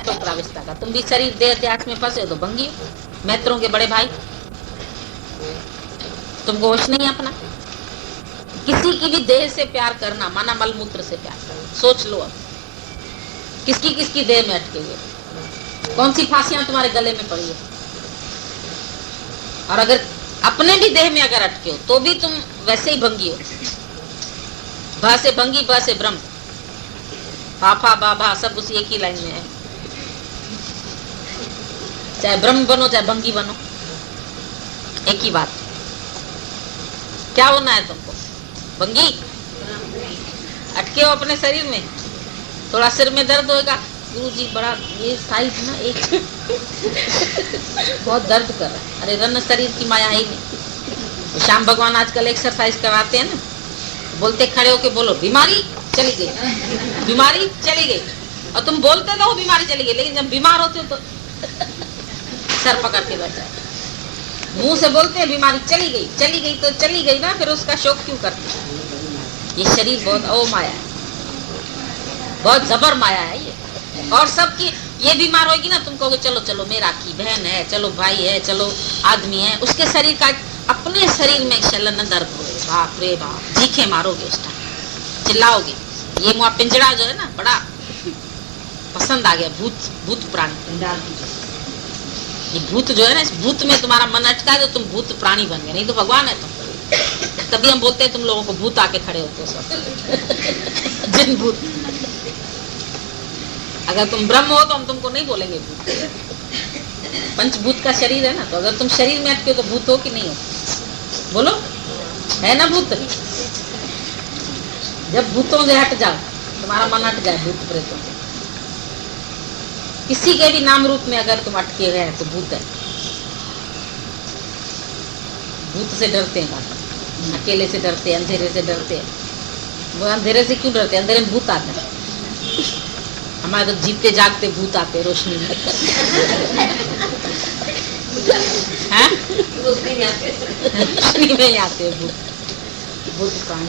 टोकरा विस्ता का। तुम भी शरीर देह त्याग में फंसे हो तो भंगी हो, मैत्रों के बड़े भाई। तुमको होश नहीं है अपना। किसी की भी देह से प्यार करना माना मलमूत्र से प्यार करना। सोच लो अब किसकी किसकी देह में अटके हुए, कौन सी फांसियां तुम्हारे गले में पड़ी है। और अगर अपने भी देह में अगर अटके हो तो भी तुम वैसे ही भंगी हो। भा से भंगी, ब से ब्रह्म, फाफा बाबा सब उसी एक ही लाइन में है। चाहे ब्रह्म बनो चाहे भंगी बनो, एक ही बात। क्या होना है तुमको? भंगी। अटके हो अपने शरीर में। थोड़ा सिर में दर्द होगा, गुरुजी बड़ा ये साइज ना एक बहुत दर्द कर रहा है। अरे रन शरीर की माया है ही नहीं। श्याम भगवान आजकल एक्सरसाइज कराते हैं ना, बोलते खड़े होके बोलो बीमारी चली गई, बीमारी चली गई। और तुम बोलते तो बीमारी चली गई, लेकिन जब बीमार होते हो तो सर पकड़ के बैठा है। मुंह से बोलते हैं बीमारी चली गई, चली गई तो चली गई ना, फिर उसका शौक क्यों करते? ये शरीर बहुत ओ माया है, बहुत जबर माया है ये। और सबकी ये बीमार होगी ना, तुम कहोगे चलो चलो मेरा की बहन है, चलो भाई है, चलो आदमी है, उसके शरीर का अपने शरीर में शलन दर्द हो, बाप रे बाप, चीखे मारोगे उस टाइम, चिल्लाओगे। ये मुआ पिंजड़ा जो है ना बड़ा पसंद आ गया, भूत भूत प्राणी। ये भूत जो है ना, इस भूत में तुम्हारा मन अटका है तो तुम भूत प्राणी बन गए, नहीं तो भगवान है तुम। तभी हम बोलते हैं तुम लोगों को भूत आके खड़े होते हो जिन भूत। अगर तुम ब्रह्म हो तो हम तुमको नहीं बोलेंगे भूत। पंचभूत का शरीर है ना, तो अगर तुम शरीर में अटके हो तो भूत हो कि नहीं हो? बोलो, है ना भूत? जब भूतों से हट जाओ, तुम्हारा मन हट जाए भूत प्रेतों से, किसी के भी नाम रूप में अगर तुम अटके हुए हैं तो भूत है। भूत से डरते हैं बात, अकेले से डरते हैं, अंधेरे से डरते हैं। वो अंधेरे से क्यों डरते हैं? अंधेरे में भूत आता है। हमारे तो जीते जागते भूत आते हैं रोशनी में। हैं? रोशनी में ही आते हैं भूत। भूत प्राण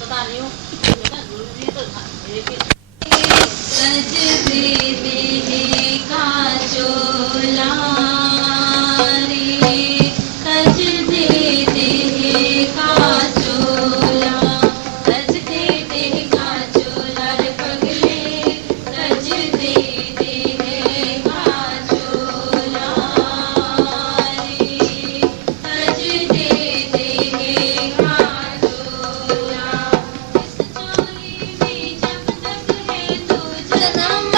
बता रही हूँ। सज दे दे का चोला रे, सज दे दे का चोला, सज दे दे का चोला रे पगले, सज दे दे का चोला रे, सज दे दे का चोला। इस चोली में जब तक है तू जन्म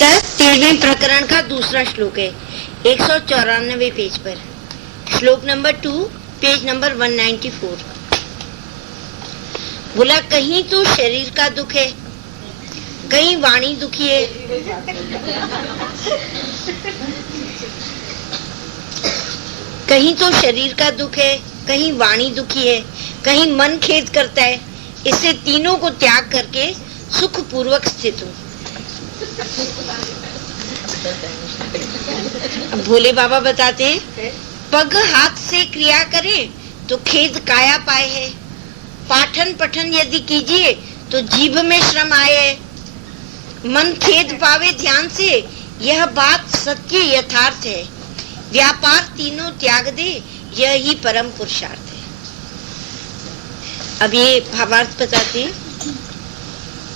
गीता 13वें प्रकरण का दूसरा श्लोक है 194 पेज पर, श्लोक नंबर 2, पेज नंबर 194। बोला कहीं तो शरीर का दुख है, कहीं वाणी दुखी है, कहीं तो शरीर का दुख है, कहीं वाणी दुखी है, कहीं मन खेद करता है। इससे तीनों को त्याग करके सुख पूर्वक स्थित हूँ। भोले बाबा बताते हैं, पग हाथ से क्रिया करें तो खेद काया पाए है, पाठन पठन यदि कीजिए तो जीभ में श्रम आए है, मन खेद पावे ध्यान से यह बात सत्य यथार्थ है, व्यापार तीनों त्याग दे यह ही परम पुरुषार्थ है। अब ये भावार्थ बताते हैं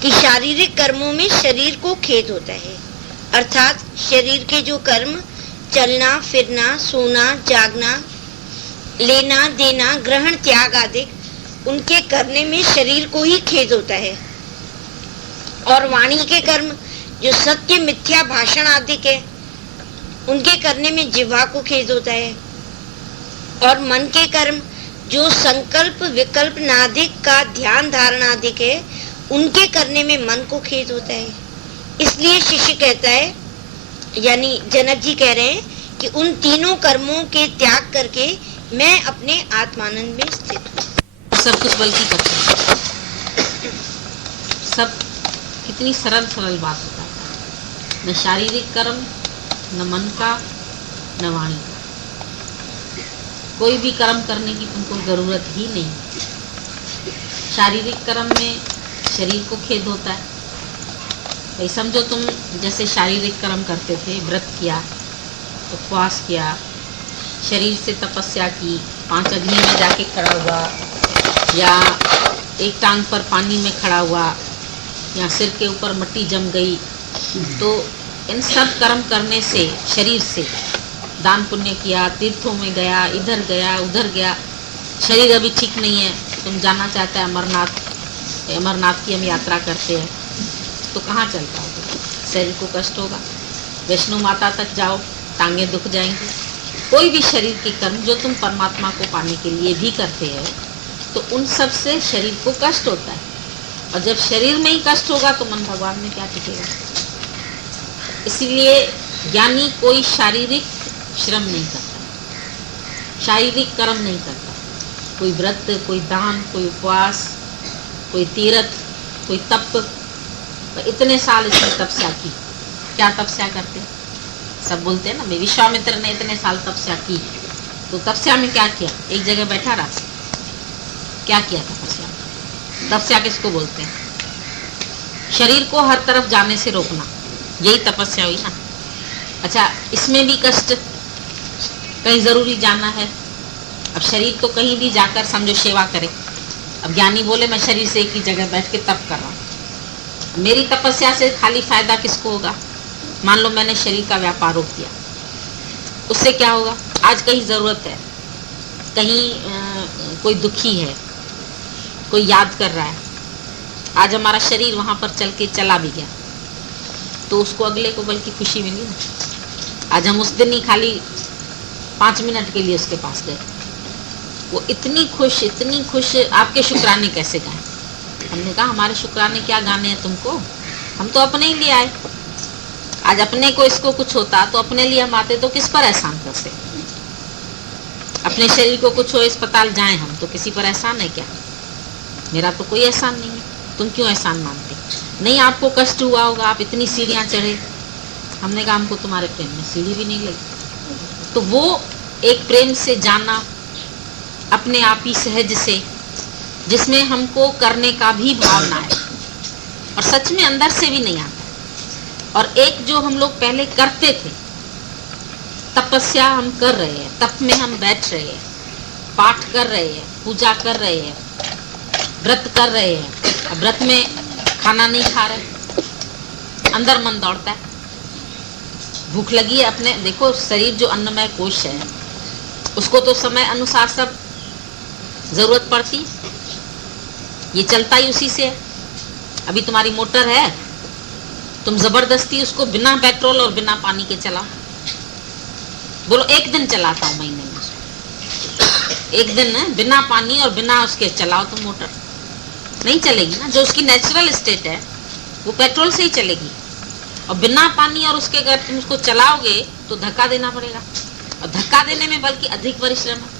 कि शारीरिक कर्मों में शरीर को खेद होता है, अर्थात शरीर के जो कर्म चलना फिरना सोना जागना लेना देना ग्रहण त्याग आदि उनके करने में शरीर को ही खेद होता है। और वाणी के कर्म जो सत्य मिथ्या भाषण आदि के उनके करने में जिह्वा को खेद होता है। और मन के कर्म जो संकल्प विकल्प नादिक का ध्यान धारणा आदि के उनके करने में मन को खेद होता है। इसलिए शिष्य कहता है, यानी जनक जी कह रहे हैं कि उन तीनों कर्मों के त्याग करके मैं अपने आत्मानंद में स्थित हूँ। सब कुछ बल्कि करते हैं, सब कितनी सरल सरल बात होता है। न शारीरिक कर्म, न मन का, न वाणी का, कोई भी कर्म करने की तुमको जरूरत ही नहीं। शारीरिक कर्म में शरीर को खेद होता है। भाई समझो तुम जैसे शारीरिक कर्म करते थे, व्रत किया, उपवास किया, शरीर से तपस्या की, 5 अग्नि में जाके खड़ा हुआ, या एक टांग पर पानी में खड़ा हुआ, या सिर के ऊपर मिट्टी जम गई, तो इन सब कर्म करने से शरीर से दान पुण्य किया, तीर्थों में गया, इधर गया उधर गया, शरीर अभी ठीक नहीं है, तुम जाना चाहता है अमरनाथ, अमरनाथ की हम यात्रा करते हैं, तो कहाँ चल पाओगे? शरीर को कष्ट होगा। वैष्णो माता तक जाओ, टांगे दुख जाएंगी। कोई भी शरीर के कर्म जो तुम परमात्मा को पाने के लिए भी करते हैं, तो उन सब से शरीर को कष्ट होता है। और जब शरीर में ही कष्ट होगा तो मन भगवान में क्या टिकेगा? इसलिए ज्ञानी कोई शारीरिक श्रम नहीं करता, शारीरिक कर्म नहीं करता। कोई व्रत, कोई दान, कोई उपवास, कोई तीर्थ, कोई तप। इतने साल इसने तपस्या की। क्या तपस्या करते? सब बोलते हैं ना, मैं विश्वामित्र ने इतने साल तपस्या की। तो तपस्या में क्या किया? एक जगह बैठा रहा। क्या किया तपस्या में? तपस्या किसको बोलते हैं? शरीर को हर तरफ जाने से रोकना, यही तपस्या हुई ना। अच्छा, इसमें भी कष्ट, कहीं जरूरी जाना है। अब शरीर तो कहीं भी जाकर समझो सेवा करे। अब ज्ञानी बोले मैं शरीर से एक ही जगह बैठ के तप कर रहा हूँ, मेरी तपस्या से खाली फायदा किसको होगा? मान लो मैंने शरीर का व्यापार रोक दिया, उससे क्या होगा? आज कहीं जरूरत है, कहीं कोई दुखी है, कोई याद कर रहा है, आज हमारा शरीर वहां पर चल के चला भी गया, तो उसको अगले को बल्कि खुशी मिली ना। आज हम उस दिन ही खाली 5 मिनट के लिए उसके पास गए, वो इतनी खुश, आपके शुक्राने कैसे गाएं? हमने कहा हमारे शुक्राने क्या गाने हैं तुमको, हम तो अपने ही लिए आए। आज अपने को इसको कुछ होता तो अपने लिए हम आते, तो किस पर एहसान करते? अपने शरीर को कुछ हो, अस्पताल जाएं हम, तो किसी पर एहसान है क्या? मेरा तो कोई एहसान नहीं है, तुम क्यों एहसान मानते? नहीं, आपको कष्ट हुआ होगा, आप इतनी सीढ़ियां चढ़े। हमने कहा हमको तुम्हारे प्रेम में सीढ़ी भी नहीं लगी। तो वो एक प्रेम से जाना, अपने आप ही सहज से, जिसमें हमको करने का भी भाव ना है और सच में अंदर से भी नहीं आता। और एक जो हम लोग पहले करते थे, तपस्या हम कर रहे हैं, तप में हम बैठ रहे हैं, पाठ कर रहे हैं, पूजा कर रहे हैं, व्रत कर रहे हैं। अब व्रत में खाना नहीं खा रहे, अंदर मन दौड़ता है, भूख लगी है अपने। देखो शरीर जो अन्नमय कोश है, उसको तो समय अनुसार सब जरूरत पड़ती, ये चलता ही उसी से है। अभी तुम्हारी मोटर है, तुम जबरदस्ती उसको बिना पेट्रोल और बिना पानी के चलाओ। बोलो एक दिन चलाता हूँ महीने में उसको, एक दिन बिना पानी और बिना उसके चलाओ तो मोटर नहीं चलेगी ना। जो उसकी नेचुरल स्टेट है वो पेट्रोल से ही चलेगी, और बिना पानी और उसके अगर तुम उसको चलाओगे तो धक्का देना पड़ेगा, और धक्का देने में बल्कि अधिक परिश्रम है।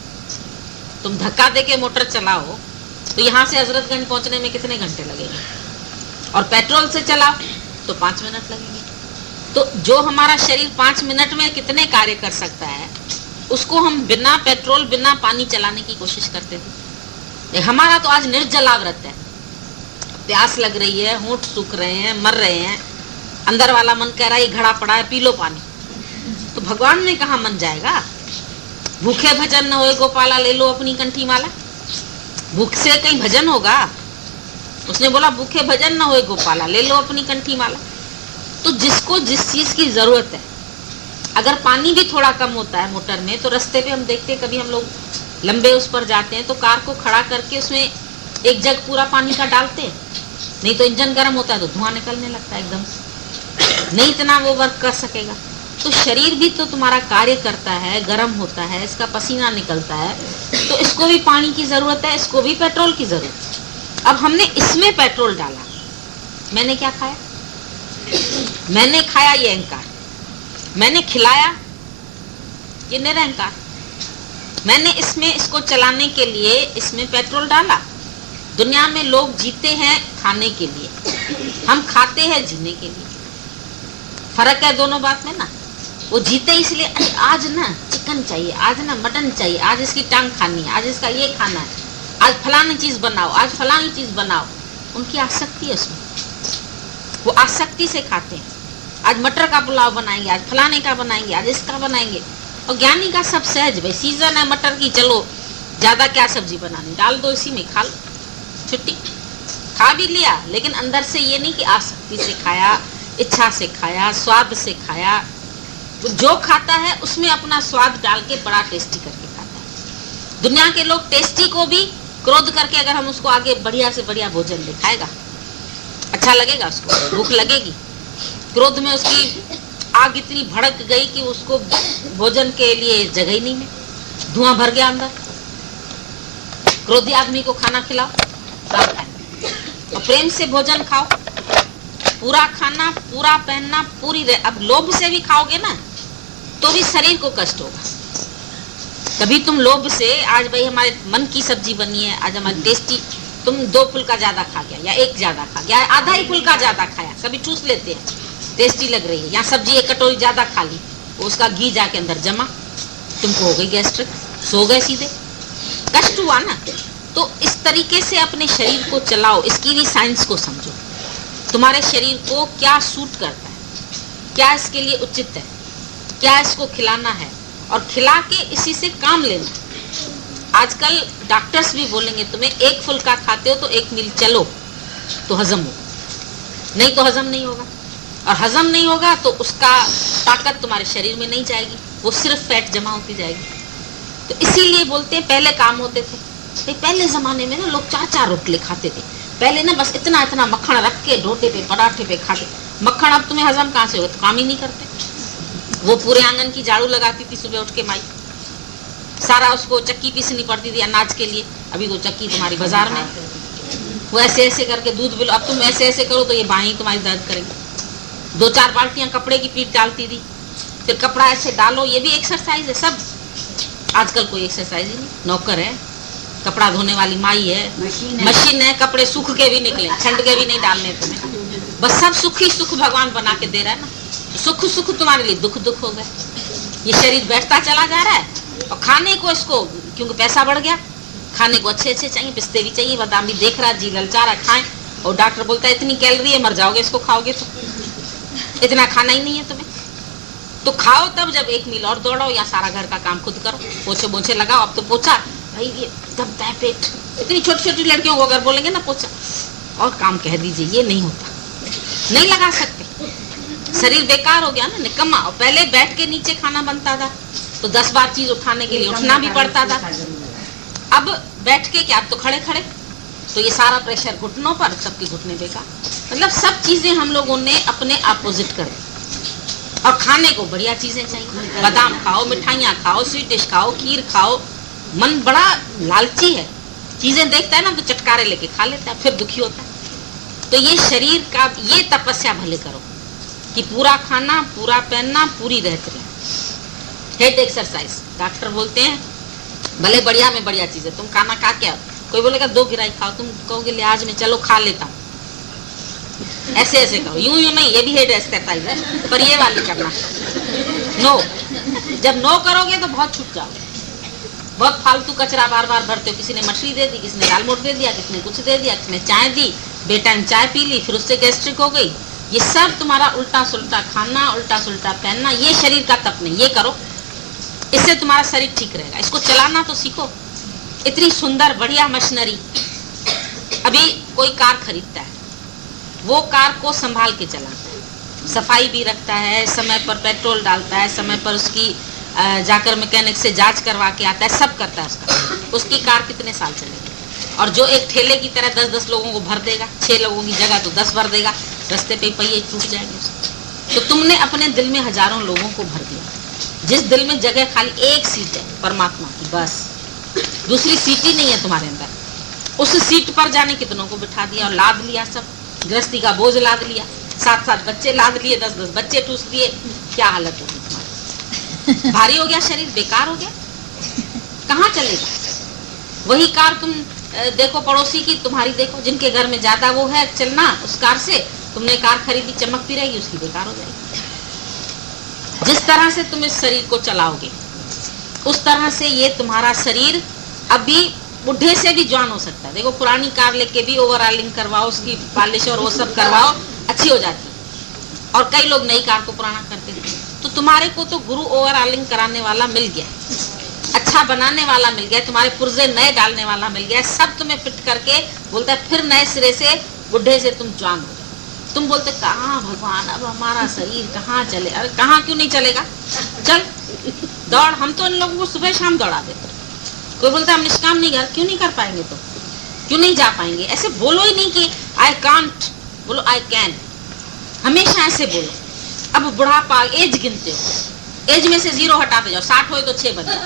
तुम धक्का दे के मोटर चलाओ तो यहाँ से हजरतगंज पहुंचने में कितने घंटे लगेंगे, और पेट्रोल से चलाओ तो 5 मिनट लगेंगे। तो जो हमारा शरीर 5 मिनट में कितने कार्य कर सकता है, उसको हम बिना पेट्रोल बिना पानी चलाने की कोशिश करते थे। हमारा तो आज निर्जला व्रत है, प्यास लग रही है, होंठ सूख रहे हैं, मर रहे हैं, अंदर वाला मन कह रहा है घड़ा पड़ा है पी लो पानी, तो भगवान में कहा मन जाएगा। भूखे भजन न होए गोपाला ले लो अपनी कंठी माला, भूख से कहीं भजन होगा? उसने बोला भूखे भजन न होए गोपाला ले लो अपनी कंठी माला। तो जिसको जिस चीज की जरूरत है, अगर पानी भी थोड़ा कम होता है मोटर में तो रास्ते पे हम देखते हैं, कभी हम लोग लंबे उस पर जाते हैं तो कार को खड़ा करके उसमें एक जग पूरा पानी का डालते हैं, नहीं तो इंजन गर्म होता है तो धुआं निकलने लगता है एकदम से, नहीं इतना वो वर्क कर सकेगा। तो शरीर भी तो तुम्हारा कार्य करता है, गर्म होता है, इसका पसीना निकलता है, तो इसको भी पानी की जरूरत है, इसको भी पेट्रोल की जरूरत है। अब हमने इसमें पेट्रोल डाला, मैंने क्या खाया? मैंने खाया ये अहंकार, मैंने खिलाया ये निरहंकार, मैंने इसमें इसको चलाने के लिए इसमें पेट्रोल डाला। दुनिया में लोग जीते हैं खाने के लिए, हम खाते हैं जीने के लिए। फर्क है दोनों बात में ना। वो जीते इसलिए आज ना चिकन चाहिए, आज ना मटन चाहिए, आज इसकी टांग खानी है, आज इसका ये खाना है, आज फलानी चीज बनाओ, आज फलानी चीज बनाओ। उनकी आसक्ति है उसमें, वो आसक्ति से खाते हैं। आज मटर का पुलाव बनाएंगे, आज फलाने का बनाएंगे, आज इसका बनाएंगे। और ज्ञानी का सब सहज, भाई सीजन है मटर की, चलो ज्यादा क्या सब्जी बनानी, डाल दो इसी में, खा लो, छुट्टी। खा भी लिया, लेकिन अंदर से ये नहीं कि आसक्ति से खाया, इच्छा से खाया, स्वाद से खाया। जो खाता है उसमें अपना स्वाद डाल के बड़ा टेस्टी करके खाता है। दुनिया के लोग टेस्टी को भी क्रोध करके अगर हम उसको आगे बढ़िया से बढ़िया भोजन दिखाएगा, अच्छा लगेगा, उसको भूख लगेगी। क्रोध में उसकी आग इतनी भड़क गई कि उसको भोजन के लिए जगह ही नहीं है, धुआं भर गया अंदर। क्रोधी आदमी को खाना खिलाओ, सब खाएंगे। और प्रेम से भोजन खाओ, पूरा खाना, पूरा पहनना, पूरी अब लोभ से भी खाओगे ना तो भी शरीर को कष्ट होगा। कभी तुम लोभ से, आज भाई हमारे मन की सब्जी बनी है, आज हमारी टेस्टी, तुम 2 फुल्का ज्यादा खा गया या 1 ज्यादा खा गया, आधा ही फुल्का ज्यादा खाया, कभी चूस लेते हैं, टेस्टी लग रही है, या सब्जी 1 कटोरी ज्यादा खा ली, उसका घी जाके अंदर जमा, तुमको हो गई गैस्ट्रिक, सो गए सीधे, कष्ट हुआ ना। तो इस तरीके से अपने शरीर को चलाओ, इसकी भी साइंस को समझो। तुम्हारे शरीर को क्या सूट करता है, क्या इसके लिए उचित है, क्या इसको खिलाना है, और खिला के इसी से काम लेना। आजकल डॉक्टर्स भी बोलेंगे तुम्हें 1 फुल्का खाते हो तो 1 मील चलो तो हजम हो, नहीं तो हजम नहीं होगा, और हजम नहीं होगा तो उसका ताकत तुम्हारे शरीर में नहीं जाएगी, वो सिर्फ फैट जमा होती जाएगी। तो इसीलिए बोलते हैं पहले काम होते थे। पहले जमाने में ना लोग 4-4 रोटले खाते थे, पहले ना बस इतना इतना मक्खन रख के ढोटे पे पराठे पे खाते। मक्खन अब तुम्हें हजम कहाँ से होगा, तो काम ही नहीं करते। वो पूरे आंगन की झाड़ू लगाती थी सुबह उठ के माई, सारा उसको चक्की पीसनी पड़ती थी अनाज के लिए, अभी तो चक्की तुम्हारी बाजार में, वो ऐसे ऐसे करके दूध बिलो, अब तुम ऐसे ऐसे करो तो ये बाहीं तुम्हारी दर्द करेंगी। 2-4 बाल्टियां कपड़े की पीट डालती थी, फिर कपड़ा ऐसे डालो, ये भी एक्सरसाइज है सब। आजकल कोई एक्सरसाइज ही नहीं, नौकर है, कपड़ा धोने वाली माई है, मशीन है, कपड़े सूख के भी निकले, ठंड के भी नहीं डालने तुम्हें, बस सब सुख ही सुख भगवान बना के दे रहा है ना। सुख सुख तुम्हारे लिए दुख दुख हो गए। ये शरीर बैठता चला जा रहा है, और खाने को इसको, क्योंकि पैसा बढ़ गया, खाने को अच्छे अच्छे चाहिए, पिस्ते भी चाहिए, बादाम भी देख रहा, जी ललचा रहा, खाएं। और डॉक्टर बोलता है इतनी कैलोरी है, मर जाओगे इसको खाओगे तो, इतना खाना ही नहीं है तुम्हें, तो खाओ तब जब 1 मील और दौड़ो, या सारा घर का काम खुद करो, पोछे पोछे लगाओ। अब तो पोछा भाई ये दबता है पेट, इतनी छोटी छोटी लड़कियों को अगर बोलेंगे ना पोछा और काम कह दीजिए, ये नहीं होता, नहीं लगा सकते, शरीर बेकार हो गया ना, निकम्मा। और पहले बैठ के नीचे खाना बनता था तो 10 बार चीज उठाने के लिए उठना भी पड़ता था, अब बैठ के क्या, अब तो खड़े खड़े, तो ये सारा प्रेशर घुटनों पर, सबके घुटने बेकार। मतलब सब चीजें हम लोगों ने अपने अपोजिट कर दी। और खाने को बढ़िया चीजें चाहिए, बादाम खाओ, मिठाइयाँ खाओ, स्वीट डिश खाओ, खीर खाओ। मन बड़ा लालची है, चीजें देखता है ना तो चटकारे लेके खा लेता है, फिर दुखी होता है। तो ये शरीर का ये तपस्या भले करो कि पूरा खाना, पूरा पहनना, पूरी रहते रहे। हेड एक्सरसाइज, डॉक्टर बोलते हैं भले बढ़िया में बढ़िया चीज है, तुम खाना खा के आओ, कोई बोलेगा 2 गिराई खाओ, तुम कहोगे लिहाज में चलो खा लेता हूँ, ऐसे ऐसे करो, यूं यूं नहीं, ये भी हेड एक्सरसाइज है, पर ये वाली करना। नो, जब नो करोगे तो बहुत छूट जाओगे, बहुत फालतू कचरा बार बार भरते हो। किसी ने मछली दे दी, किसी ने दाल मोट दे दिया, किसी ने कुछ दे दिया, किसी ने चाय दी, बेटाइम चाय पी ली, फिर उससे गैस्ट्रिक हो गई। ये सब तुम्हारा उल्टा सुल्टा खाना, उल्टा सुल्टा पहनना, ये शरीर का तप नहीं। ये करो, इससे तुम्हारा शरीर ठीक रहेगा। इसको चलाना तो सीखो। इतनी सुंदर बढ़िया मशीनरी, अभी कोई कार खरीदता है, वो कार को संभाल के चलाता है, सफाई भी रखता है, समय पर पेट्रोल डालता है, समय पर उसकी जाकर मैकेनिक से जांच करवा के आता है, सब करता है उसका। उसकी कार कितने साल चलेगी? और जो एक ठेले की तरह 10-10 लोगों को भर देगा, 6 लोगों की जगह तो 10 भर देगा, रास्ते पे पहिए टूट जाएंगे उसके। तो तुमने अपने दिल में हजारों लोगों को भर दिया, जिस दिल में जगह खाली एक सीट है परमात्मा की, बस दूसरी सीट ही नहीं है तुम्हारे अंदर। उस सीट पर जाने कितनों को बिठा दिया और लाद लिया, सब गृहस्थी का बोझ लाद लिया, 7-7 बच्चे लाद लिए, 10-10 बच्चे ठूस लिए। क्या हालत होगी तुम्हारी? भारी हो गया शरीर, बेकार हो गया, कहाँ चलेगा? वही कार तुम देखो पड़ोसी की, तुम्हारी देखो, जिनके घर में ज्यादा वो है चलना, उस कार से तुमने कार खरीदी, चमकती रहेगी, उसकी बेकार हो जाएगी। जिस तरह से तुम इस शरीर को चलाओगे, उस तरह से ये तुम्हारा शरीर अभी बुढ़े से भी जवान हो सकता है। देखो पुरानी कार लेके भी ओवरऑलिंग करवाओ, उसकी पॉलिश और वो सब करवाओ, अच्छी हो जाती है। और कई लोग नई कार को पुराना करते थे। तो तुम्हारे को तो गुरु ओवरऑलिंग कराने वाला मिल गया, अच्छा बनाने वाला मिल गया, तुम्हारे पुर्जे नए डालने वाला मिल गया, सब तुम्हें फिट करके बोलता है फिर नए सिरे से बुढ़े से तुम जवान हो जाओ। तुम बोलते कहाँ भगवान, अब हमारा शरीर कहाँ चले? अरे कहाँ क्यों नहीं चलेगा, चल दौड़। हम तो इन लोगों को सुबह शाम दौड़ा देते। कोई बोलता हम निष्काम नहीं कर, क्यों नहीं कर पाएंगे? तो क्यों नहीं जा पाएंगे? ऐसे बोलो ही नहीं कि आई कांट, बोलो आई कैन, हमेशा ऐसे बोलो। अब बुढ़ापा, एज गिनते हो, एज में से 0 हटाते जाओ, 60 हो तो 6 बन जाओ,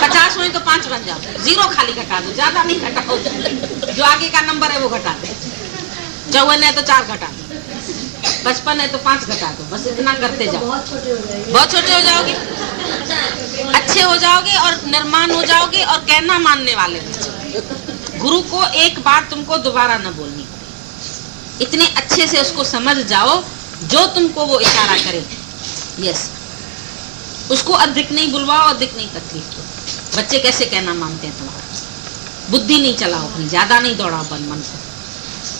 50 हो तो 5 बन जाओ, 0 खाली घटा दो, ज्यादा नहीं घटाओ, जो आगे का नंबर है वो घटा दो। 54 है तो 4 घटा दो, 55 है तो 5 घटा दो, बस इतना करते जाओ। बहुत छोटे हो जाओगे, अच्छे हो जाओगे और निर्माण हो जाओगे और कहना मानने वाले हो। गुरु को एक बात तुमको दोबारा न बोलनी पड़े, इतने अच्छे से उसको समझ जाओ, जो तुमको वो इशारा करे, यस, उसको अधिक नहीं बुलवाओ, अधिक नहीं तकलीफ दो। बच्चे कैसे कहना मानते हैं तुम्हारा? बुद्धि नहीं चलाओ अपनी, ज्यादा नहीं दौड़ाओ मन को।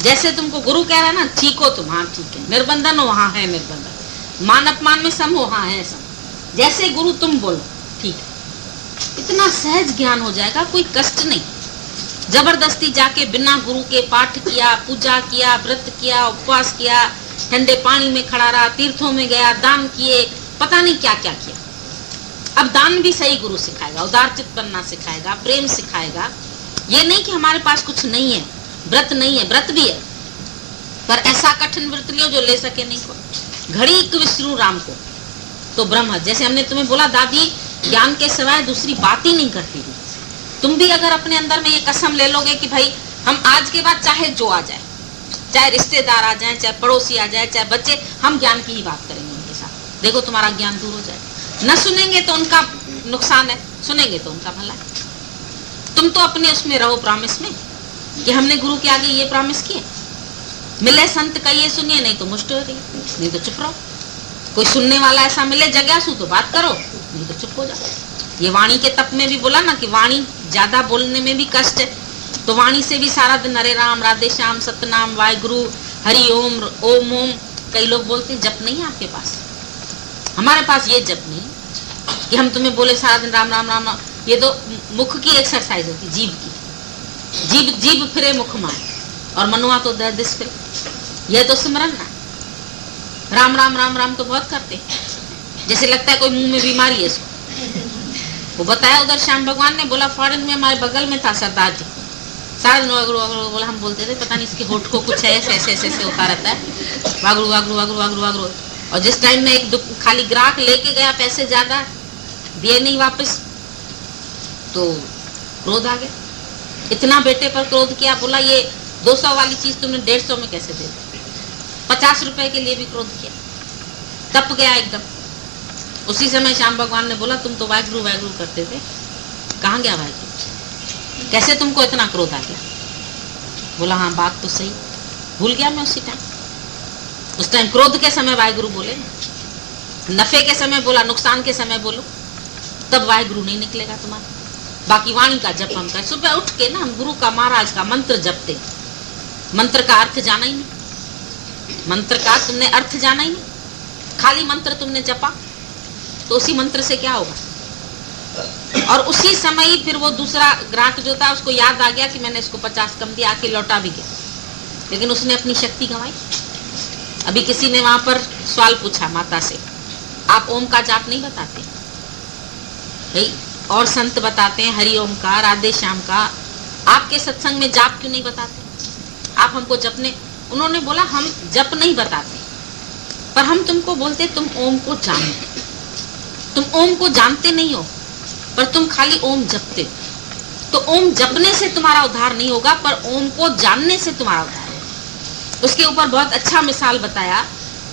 जैसे तुमको गुरु कह रहा है ना, ठीक हो तुम, हाँ ठीक है, निर्बंधन हो, हाँ है निर्बंधन, मान अपमान में सम हो, हाँ है सम, जैसे गुरु तुम बोलो ठीक है। इतना सहज ज्ञान हो जाएगा, कोई कष्ट नहीं। जबरदस्ती जाके बिना गुरु के पाठ किया, पूजा किया, व्रत किया, उपवास किया, ठंडे पानी में खड़ा रहा, तीर्थों में गया, दान किए, पता नहीं क्या क्या किया। अब दान भी सही गुरु सिखाएगा, उदारचित बनना सिखाएगा, प्रेम सिखाएगा। ये नहीं कि हमारे पास कुछ नहीं है, व्रत नहीं है, व्रत भी है, पर ऐसा कठिन व्रत लियो जो ले सके नहीं को। घड़ी एक विष्णु राम को तो ब्रह्म, जैसे हमने तुम्हें बोला दादी ज्ञान के सिवाय दूसरी बात ही नहीं करती थी। तुम भी अगर अपने अंदर में ये कसम ले लोगे कि भाई हम आज के बाद चाहे जो आ जाए, चाहे रिश्तेदार आ जाए, चाहे पड़ोसी आ जाए, चाहे बच्चे, हम ज्ञान की ही बात करेंगे उनके साथ, देखो तुम्हारा ज्ञान दूर हो जाएगा। न सुनेंगे तो उनका नुकसान है, सुनेंगे तो उनका भला है। तुम तो अपने उसमें रहो, प्रॉमिस में, कि हमने गुरु के आगे ये प्रॉमिस किए, मिले संत कहिए सुनिए, नहीं तो मुष्ट हो गई, नहीं तो चुप रहो। कोई सुनने वाला ऐसा मिले जग्यासु तो बात करो, नहीं तो चुप हो जाओ। ये वाणी के तप में भी बोला ना कि वाणी ज्यादा बोलने में भी कष्ट है, तो वाणी से भी सारा दिन हरे राम, राधे श्याम, सतनाम, वाहिगुरु, हरि ओम, ओम ओम। कई लोग बोलते हैं जप नहीं है आपके पास, हमारे पास ये जप नहीं कि हम तुम्हें बोले सारा दिन राम राम राम। ये तो मुख की एक्सरसाइज होती, जीभ की, जीभ जीभ फिरे मुख माए, और मनुआ तो दर्दिश फिरे। यह तो सिमरन ना, राम राम राम राम तो बहुत करते हैं, जैसे लगता है कोई मुंह में बीमारी है इसको। वो बताया उधर श्याम भगवान ने बोला, फॉरेन में हमारे बगल में था सरदार जी, सारा दिन वागड़ू वागड़ू बोला। हम बोलते थे पता नहीं इसके होठ को कुछ है, ऐसे ऐसे ऐसे होता रहता है, वागड़ू वागड़ू वागड़ू वागड़ू वागड़ू। और जिस टाइम में एक खाली ग्राहक लेके गया, पैसे ज्यादा दिए नहीं वापस, तो क्रोध आ गया। इतना बेटे पर क्रोध किया, बोला ये 200 वाली चीज तुमने 150 में कैसे दे दी। 50 रुपए के लिए भी क्रोध किया, तप गया एकदम। उसी समय श्याम भगवान ने बोला तुम तो वागरू वागरू करते थे, कहाँ गया वागरू, कैसे तुमको इतना क्रोध आ गया। बोला हाँ बात तो सही, भूल गया मैं उसी टाइम। उस टाइम क्रोध के समय वागरू बोले, नफे के समय बोला, नुकसान के समय बोलो, तब वागरू नहीं निकलेगा तुम्हारा। बाकी वाणी का जप हम कर, सुबह उठ के ना हम गुरु का महाराज का मंत्र जपते। मंत्र का अर्थ जाना ही नहीं, मंत्र का तुमने अर्थ जाना ही नहीं, खाली मंत्र तुमने जपा, तो उसी मंत्र से क्या होगा। और उसी समय ही फिर वो दूसरा ग्राहक जो था उसको याद आ गया कि मैंने इसको 50 कम दिया, आके लौटा भी गया, लेकिन उसने अपनी शक्ति गंवाई। अभी किसी ने वहां पर सवाल पूछा माता से, आप ओम का जाप नहीं बताते भाई, और संत बताते हैं हरि ओम का, राधे श्याम का, आपके सत्संग में जाप क्यों नहीं बताते, आप हमको जपने। उन्होंने बोला हम जप नहीं बताते, पर हम तुमको बोलते तुम ओम को जानो। तुम ओम को जानते नहीं हो, पर तुम खाली ओम जपते। तो ओम जपने से तुम्हारा उद्धार नहीं होगा, पर ओम को जानने से तुम्हारा उद्धार है। उसके ऊपर बहुत अच्छा मिसाल बताया।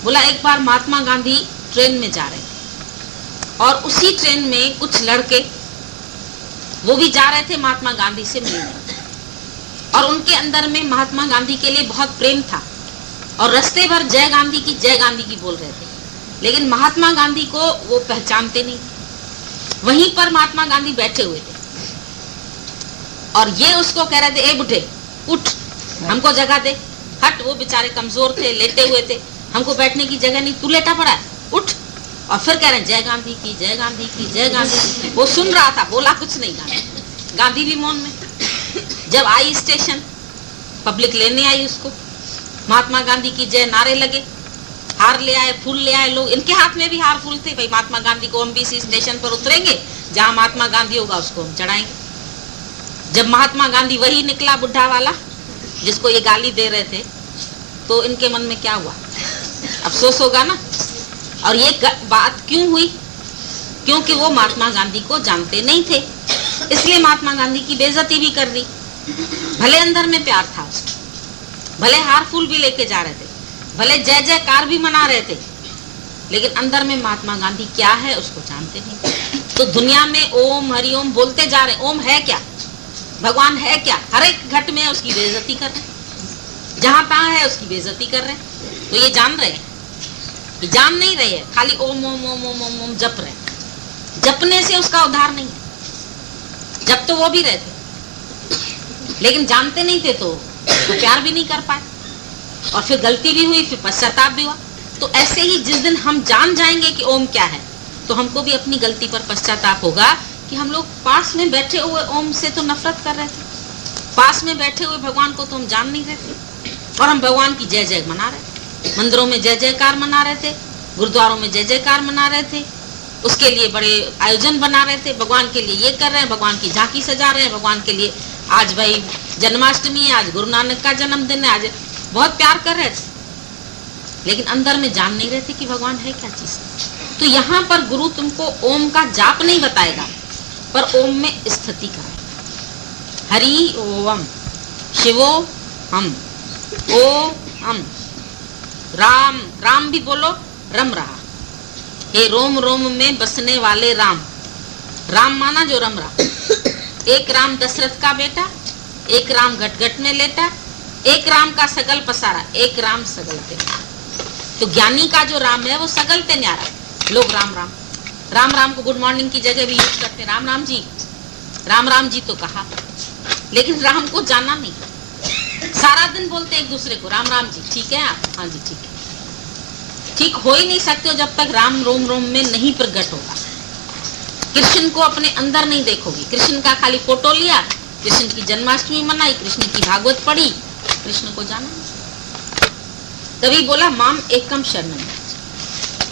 बोला एक बार महात्मा गांधी ट्रेन में जा रहे थे, और उसी ट्रेन में कुछ लड़के वो भी जा रहे थे महात्मा गांधी से मिलने, और उनके अंदर में महात्मा गांधी के लिए बहुत प्रेम था, और रास्ते भर जय गांधी की बोल रहे थे, लेकिन महात्मा गांधी को वो पहचानते नहीं। वहीं पर महात्मा गांधी बैठे हुए थे, और ये उसको कह रहे थे ए बुढ़े उठ, हमको जगह दे, हट। वो बेचारे कमजोर थे, लेटे हुए थे, हमको बैठने की जगह नहीं, तू लेटा पड़ा है, उठ। और फिर कह रहे हैं जय गांधी की, जय गांधी की, जय गांधी की। वो सुन रहा था, बोला कुछ नहीं गांधी। गांधी भी मौन में। जब आई स्टेशन, पब्लिक लेने आई उसको, महात्मा गांधी की जय नारे लगे, हार ले आए, फूल ले आए लोग, इनके हाथ में भी हार फूल थे। भाई महात्मा गांधी को हम भी इसी स्टेशन पर उतरेंगे, जहां महात्मा गांधी होगा उसको हम चढ़ाएंगे। जब महात्मा गांधी वही निकला बुढ़ा वाला जिसको ये गाली दे रहे थे, तो इनके मन में क्या हुआ, अफसोस होगा ना। और ये बात क्यों हुई, क्योंकि वो महात्मा गांधी को जानते नहीं थे, इसलिए महात्मा गांधी की बेइज्जती भी कर दी। भले अंदर में प्यार था उसको, भले हार फूल भी लेके जा रहे थे, भले जय जयकार भी मना रहे थे, लेकिन अंदर में महात्मा गांधी क्या है उसको जानते नहीं। तो दुनिया में ओम हरिओम बोलते जा रहे, ओम है क्या, भगवान है क्या, हर एक घट में उसकी बेइज्जती कर रहे हैं, जहां तहां है उसकी बेइज्जती कर रहे हैं। तो ये जान रहे हैं, ये जान नहीं रहे हैं, खाली ओम ओम ओम ओम ओम ओम जप रहे हैं। जपने से उसका उद्धार नहीं है। जब तो वो भी रहे थे, लेकिन जानते नहीं थे, तो प्यार भी नहीं कर पाए, और फिर गलती भी हुई, फिर पश्चाताप भी हुआ। तो ऐसे ही जिस दिन हम जान जाएंगे कि ओम क्या है, तो हमको भी अपनी गलती पर पश्चाताप होगा कि हम लोग पास में बैठे हुए ओम से तो नफरत कर रहे थे, पास में बैठे हुए भगवान को तो हम जान नहीं रहे थे, और हम भगवान की जय जय मना रहे थे। मंदिरों में जय जयकार मना रहे थे, गुरुद्वारों में जय जयकार मना रहे थे, उसके लिए बड़े आयोजन बना रहे थे, भगवान के लिए ये कर रहे हैं, भगवान की झांकी सजा रहे हैं, भगवान के लिए आज भाई जन्माष्टमी है, आज गुरु नानक का जन्मदिन है, आज बहुत प्यार कर रहे थे, लेकिन अंदर में जान नहीं रहे थे कि भगवान है क्या चीज। तो यहाँ पर गुरु तुमको ओम का जाप नहीं बताएगा, पर ओम में स्थिति कराएगा। हरि ओम, शिवो हम, ओम, राम, राम भी बोलो, रम रहा, हे रोम रोम में बसने वाले राम, राम माना जो रम रहा। एक राम दशरथ का बेटा, एक राम घट घट में लेटा, एक राम का सगल पसारा, एक राम सगल पे। तो ज्ञानी का जो राम है वो सगल पे न्यारा। लोग राम राम राम राम को गुड मॉर्निंग की जगह भी यूज करते, राम राम जी, राम राम जी तो कहा, लेकिन राम को जाना नहीं। सारा दिन बोलते एक दूसरे को राम राम जी, ठीक है आप, हाँ जी ठीक है। ठीक हो ही नहीं सकते हो जब तक राम रोम रोम में नहीं प्रकट होगा। कृष्ण को अपने अंदर नहीं देखोगे, कृष्ण का खाली फोटो लिया, कृष्ण की जन्माष्टमी मनाई, कृष्ण की भागवत पढ़ी, कृष्ण को जाना। तभी बोला माम एकम शरणम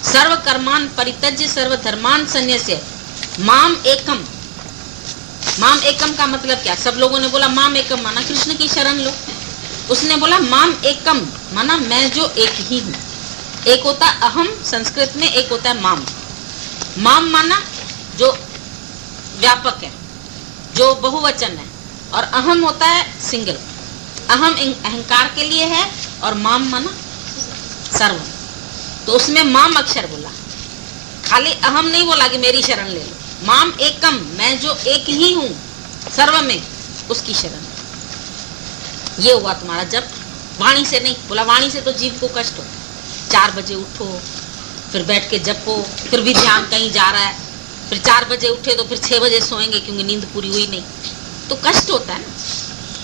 सर्व कर्मान परित्यज्य सर्व धर्मान संन्यस्य माम एकम, माम एकम का मतलब क्या? सब लोगों ने बोला माम एकम माना कृष्ण की शरण लो। उसने बोला माम एकम माना मैं जो एक ही हूँ। एक होता अहम संस्कृत में, एक होता है माम। माम माना जो व्यापक है, जो बहुवचन है, और अहम होता है सिंगल। अहम अहंकार के लिए है और माम माना सर्व। तो उसमें माम अक्षर बोला, खाली अहम नहीं बोला कि मेरी शरण ले लो। माम एकम मैं जो एक ही हूँ सर्व में, उसकी शरण। ये हुआ तुम्हारा जप। वाणी से नहीं बोला, वाणी से तो जीव को कष्ट होता है। 4 बजे उठो, फिर बैठ के जपो, फिर भी ध्यान कहीं जा रहा है, फिर 4 बजे उठे तो फिर 6 बजे सोएंगे क्योंकि नींद पूरी हुई नहीं, तो कष्ट होता है ना।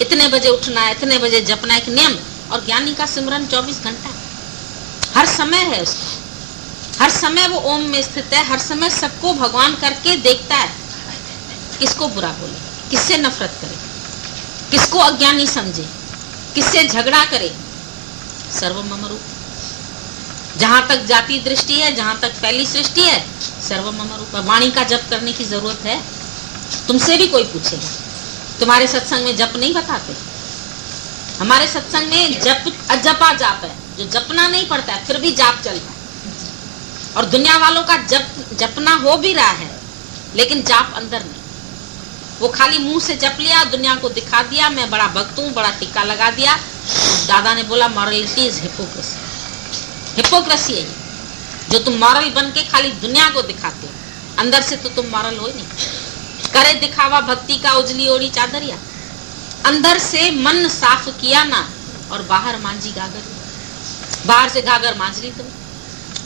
इतने बजे उठना है, इतने बजे जपना, एक नियम। और ज्ञानी का सिमरन 24 घंटा है, हर समय है उसका, हर समय वो ओम में स्थित है, हर समय सबको भगवान करके देखता है। किसको बुरा बोले, किससे नफरत करे, किसको अज्ञानी समझे, किससे झगड़ा करे, सर्व मम रूप। जहां तक जाति दृष्टि है, जहां तक फैली सृष्टि है, सर्व मम रूप। वाणी का जप करने की जरूरत है? तुमसे भी कोई पूछेगा। तुम्हारे सत्संग में जप नहीं बताते? हमारे सत्संग में जप अजपा जाप है, जो जपना नहीं पड़ता है फिर भी जाप चल रहा है। और दुनिया वालों का जपना हो भी रहा है लेकिन जाप अंदर नहीं। वो खाली मुंह से जप लिया, दुनिया को दिखा दिया मैं बड़ा भक्त हूं, बड़ा टिक्का लगा दिया। दादा ने बोला मॉरलिटी इज हिपोक्रेसी। हिपोक्रेसी है जो तुम मॉरल बन के खाली दुनिया को दिखाते हो, अंदर से तो तुम मॉरल हो ही नहीं। करे दिखावा भक्ति का उजली ओढ़ी चादरिया। अंदर से मन साफ किया ना और बाहर मांझी गागर। बाहर से गागर मांझ ली तुम,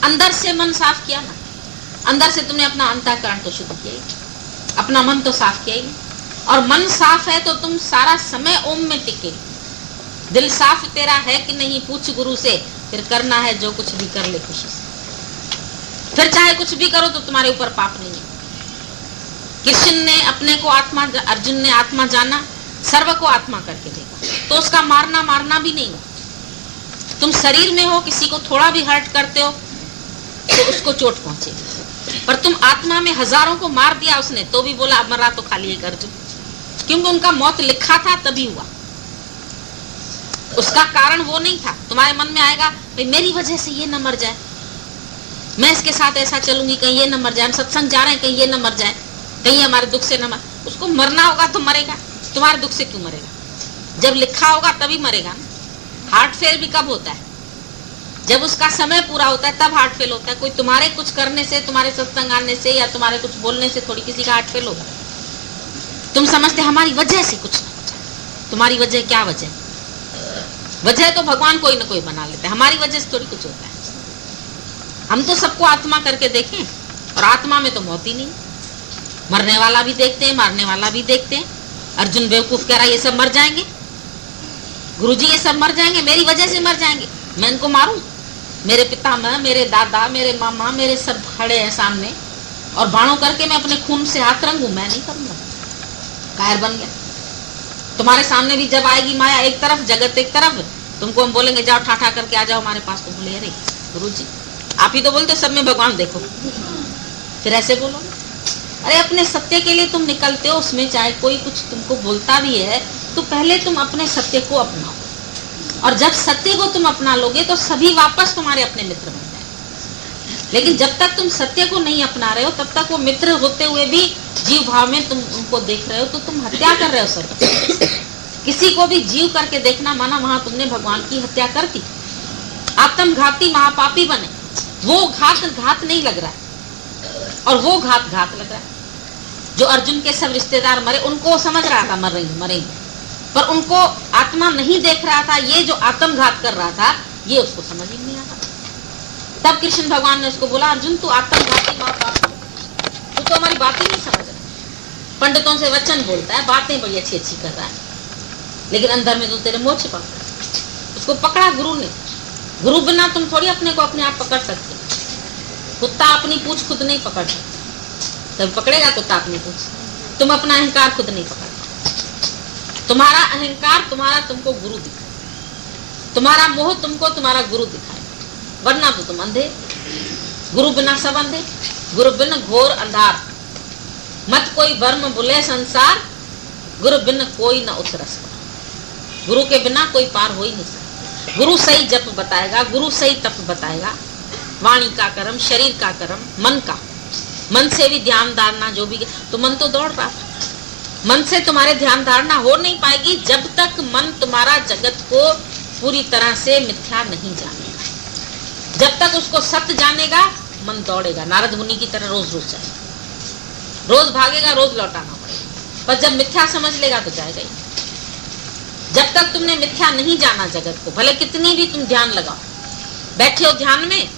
अंदर से मन साफ किया ना। अंदर से तुमने अपना अंतःकरण तो शुद्ध किया ही, अपना मन तो साफ किया ही। और मन साफ है तो तुम सारा समय ओम में टिके। दिल साफ तेरा है कि नहीं पूछ गुरु से, फिर करना है जो कुछ भी कर ले खुशी से। फिर चाहे कुछ भी करो तो तुम्हारे ऊपर पाप नहीं है। कृष्ण ने अपने को आत्मा, अर्जुन ने आत्मा जाना, सर्व को आत्मा करके देखा, तो उसका मारना भी नहीं हुआ। तुम शरीर में हो, किसी को थोड़ा भी हर्ट करते हो तो उसको चोट पहुंचेगी, पर तुम आत्मा में हजारों को मार दिया उसने, तो भी बोला मरा तो खाली एक अर्जुन, क्योंकि उनका मौत लिखा था तभी हुआ। उसका कारण वो नहीं था। तुम्हारे मन में आएगा भाई मेरी वजह से ये न मर जाए, मैं इसके साथ ऐसा चलूंगी कहीं ये न मर जाए, हम सत्संग जा रहे हैं कहीं ये न मर जाए, कहीं हमारे दुख से न मर। उसको मरना होगा तो मरेगा, तुम्हारे दुख से क्यों मरेगा? जब लिखा होगा तभी मरेगा ना। हार्ट फेल भी कब होता है? जब उसका समय पूरा होता है तब हार्ट फेल होता है। कोई तुम्हारे कुछ करने से, तुम्हारे सत्संग आने से या तुम्हारे कुछ बोलने से थोड़ी किसी का हार्ट फेल होगा। तुम समझते हमारी वजह से कुछ ना होता। तुम्हारी वजह क्या वजह? वजह तो भगवान कोई ना कोई बना लेते हैं, हमारी वजह से थोड़ी कुछ होता है। हम तो सबको आत्मा करके देखें, और आत्मा में तो मौत ही नहीं। मरने वाला भी देखते हैं, मारने वाला भी देखते हैं। अर्जुन बेवकूफ कह रहा है ये सब मर जाएंगे, गुरुजी ये सब मर जाएंगे, मेरी वजह से मर जाएंगे, मैं इनको मारूं? मेरे पितामह, मेरे दादा, मेरे मामा, मेरे सब खड़े हैं सामने और बाणों करके मैं अपने खून से हाथ रंगूं? मैं नहीं करूंगा। कायर बन गया। तुम्हारे सामने भी जब आएगी माया एक तरफ, जगत एक तरफ, तुमको हम बोलेंगे जाओ ठाठा करके आ जाओ हमारे पास, तो बोले अरे गुरुजी आप ही तो बोलते सब में भगवान देखो, फिर ऐसे बोलो। अरे अपने सत्य के लिए तुम निकलते हो, उसमें चाहे कोई कुछ तुमको बोलता भी है तो पहले तुम अपने सत्य को अपनाओ, और जब सत्य को तुम अपना लोगे तो सभी वापस तुम्हारे अपने मित्र बन जाए। लेकिन जब तक तुम सत्य को नहीं अपना रहे हो तब तक वो मित्र होते हुए भी जीव भाव में तुम उनको देख रहे हो, तो तुम हत्या कर रहे हो सब। किसी को भी जीव करके देखना माना वहां तुमने भगवान की हत्या कर दी। आत्मघाती महापापी बने। वो घात नहीं लग रहा है और वो घात लग रहा है। जो अर्जुन के सब रिश्तेदार मरे उनको समझ रहा था मरेंगे, पर उनको आत्मा नहीं देख रहा था। ये जो आत्मघात कर रहा था ये उसको समझ ही नहीं आता। तब कृष्ण भगवान ने उसको बोला अर्जुन तू आत्मघाती महापापी, तू तो हमारी बात ही नहीं समझ रहा। पंडितों से वचन बोलता है, बातें बड़ी अच्छी कर रहा है, लेकिन अंदर में तो तेरे मोह छिपा है। उसको पकड़ा गुरु ने। गुरु बिना तुम थोड़ी अपने को अपने आप पकड़ सकते। कुत्ता अपनी पूंछ खुद नहीं पकड़ सकता, तब पकड़ेगा कुत्ता अपनी पूंछ। तुम अपना अहंकार खुद नहीं पकड़। तुम्हारा अहंकार तुम्हारा तुमको गुरु दिखाए, तुम्हारा मोह तुमको तुम्हारा गुरु दिखाए, वरना तो तुम अंधे। गुरु बिना सब अंधे, गुरु बिन घोर अंधार। मत कोई भर्म भूले संसार, गुरु बिन कोई न उतरस पार। गुरु के बिना कोई पार हो ही नहीं सकता। गुरु सही जप बताएगा, गुरु सही तप बताएगा, वाणी का कर्म, शरीर का कर्म, मन का, मन से भी ध्यान धारणा जो भी, तो मन तो दौड़ रहा था। मन से तुम्हारे ध्यान धारणा हो नहीं पाएगी जब तक मन तुम्हारा जगत को पूरी तरह से मिथ्या नहीं जानेगा। जब तक उसको सत्य जानेगा मन दौड़ेगा, नारद मुनि की तरह रोज रोज जाएगा, रोज भागेगा, रोज लौटाना पड़ेगा। पर जब मिथ्या समझ लेगा तो जाएगा ही। जब तक तुमने मिथ्या नहीं जाना जगत को, भले कितनी भी तुम ध्यान लगाओ, बैठे हो ध्यान में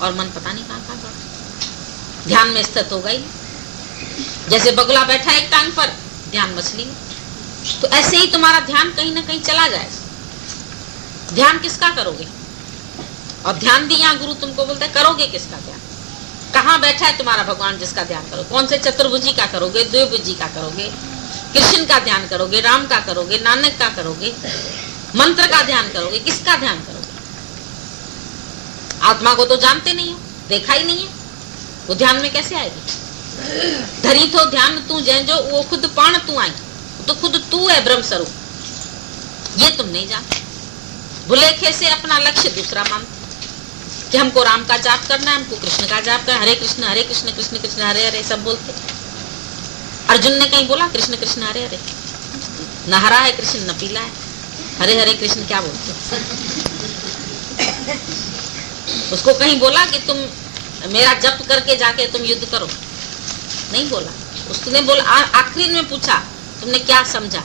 और मन पता नहीं कहाँ कहाँ दौड़ा, ध्यान में स्थित होगा ही। जैसे बगुला बैठा एक टांग पर, ध्यान मछली में, तो ऐसे ही तुम्हारा ध्यान कहीं ना कहीं चला जाएगा। ध्यान किसका करोगे? और ध्यान भी यहाँ गुरु तुमको बोलता है करोगे किसका ध्यान? कहाँ बैठा है तुम्हारा भगवान जिसका ध्यान करो? कौन से चतुर्भुजी का करोगे, द्विभुजी का करोगे, कृष्ण का ध्यान करोगे, राम का करोगे, नानक का करोगे, मंत्र का ध्यान करोगे, किसका ध्यान करोगे? आत्मा को तो जानते नहीं हो, देखा ही नहीं है, वो ध्यान में कैसे आएगी? धरी तो ध्यान तू जैन जो वो खुद पाण तू आई, तो खुद तू है ब्रह्म स्वरूप, ये तुम नहीं जानते। भुलेखे से अपना लक्ष्य दूसरा मानते कि हमको राम का जाप करना है, हमको कृष्ण का जाप करना, हरे कृष्ण कृष्ण कृष्ण हरे हरे सब बोलते। अर्जुन ने कहीं बोला कृष्ण कृष्ण हरे हरे? न हरा है कृष्ण न पीला है, हरे हरे कृष्ण क्या बोलते? उसको कहीं बोला कि तुम मेरा जप करके जाके तुम युद्ध करो? नहीं बोला। उसने बोला, आखिरी में पूछा तुमने क्या समझा,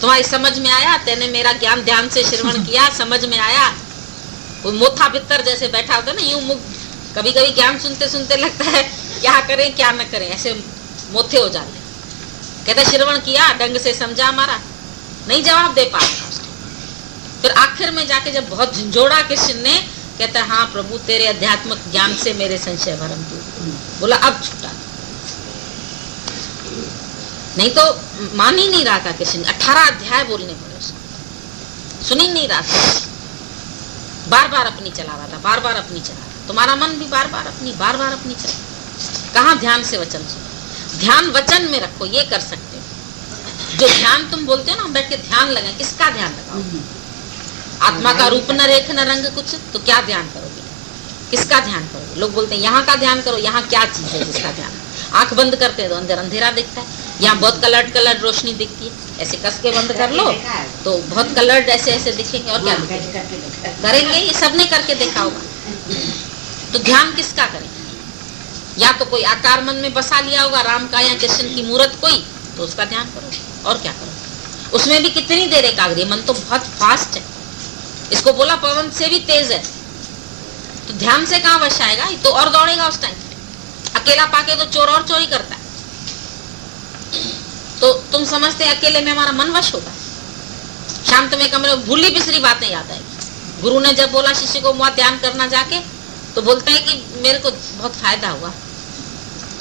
तुम्हारी समझ में आया? तेने मेरा ज्ञान ध्यान से श्रवण किया, समझ में आया? वो मोथा भितर जैसे बैठा होता ना, यूं मुख, कभी कभी ज्ञान सुनते सुनते लगता है क्या करें क्या न करें, ऐसे मोथे हो जाते। कहते श्रवण किया, ढंग से समझा हमारा? नहीं जवाब दे पाया। फिर आखिर में जाके जब बहुत झंझोड़ा कृष्ण ने, कहता है हाँ प्रभु तेरे अध्यात्मक ज्ञान से मेरे संशय भरम दूर। बोला अब छूटा, नहीं तो मान ही नहीं रहा था कृष्ण। 18 अध्याय बोलने पड़े उसको, सुन ही नहीं रहा था, बार बार अपनी चला रहा था, बार बार अपनी चला रहा। तुम्हारा मन भी बार बार अपनी चला। कहाँ ध्यान से वचन सुनो? ध्यान वचन में रखो, ये कर सकते हो। जो ध्यान तुम बोलते हो ना, बैठ के ध्यान लगाए, किसका ध्यान लगाओ? आत्मा का रूप न रेख न रंग कुछ, तो क्या ध्यान करोगे? किसका ध्यान करोगे? लोग बोलते हैं यहाँ का ध्यान करो, यहाँ क्या चीज है जिसका ध्यान? आंख बंद करते तो अंदर अंधेरा दिखता है, यहाँ बहुत कलर्ड रोशनी दिखती है, ऐसे कस के बंद कर लो तो बहुत कलर्ड ऐसे ऐसे दिखेंगे। और क्या करेंगे? ये सबने करके देखा होगा। तो ध्यान किसका करें? या तो कोई आकार मन में बसा लिया होगा राम का या कृष्ण की मूर्त कोई, तो उसका ध्यान करो। और क्या करो? उसमें भी कितनी देर एकाग्र, मन तो बहुत फास्ट है, इसको बोला पवन से भी तेज है, तो ध्यान से कहाँ वश आएगा? तो और दौड़ेगा उस टाइम। अकेला पाके तो चोर और चोरी करता है, तो तुम समझते अकेले में हमारा मन वश होगा? शांत में कमरे भूली बिसरी बातें याद आएगी। गुरु ने जब बोला शिष्य को वहां ध्यान करना जाके, तो बोलता है कि मेरे को बहुत फायदा हुआ,